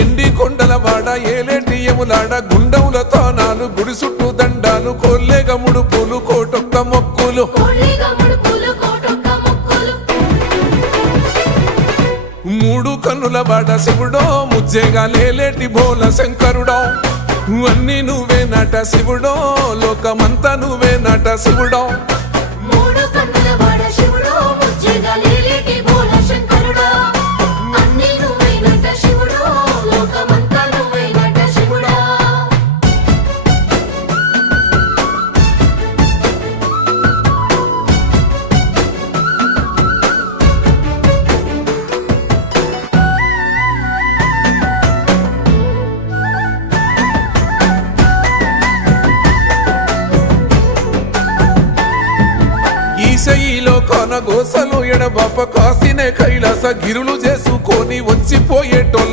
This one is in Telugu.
ఎండి కొండల వాడ ఏలేటి యములాడ గుండముల తానాలు గుడి చుట్టూ దండాలు కోల్లేగ ముడుపులు కోటొక్క మొక్కులు మూడు కన్నుల వాడ శివుడో ముజ్జేగా లేలేటి బోల శంకరుడో అన్ని నువ్వే నట శివుడో లోకమంతా నువ్వే నట శివుడో ఈశయిలో కొన గోసలు ఎడబాప కాసినే కైలాస గిరులు చేసుకొని వచ్చిపోయేటోళ్ళ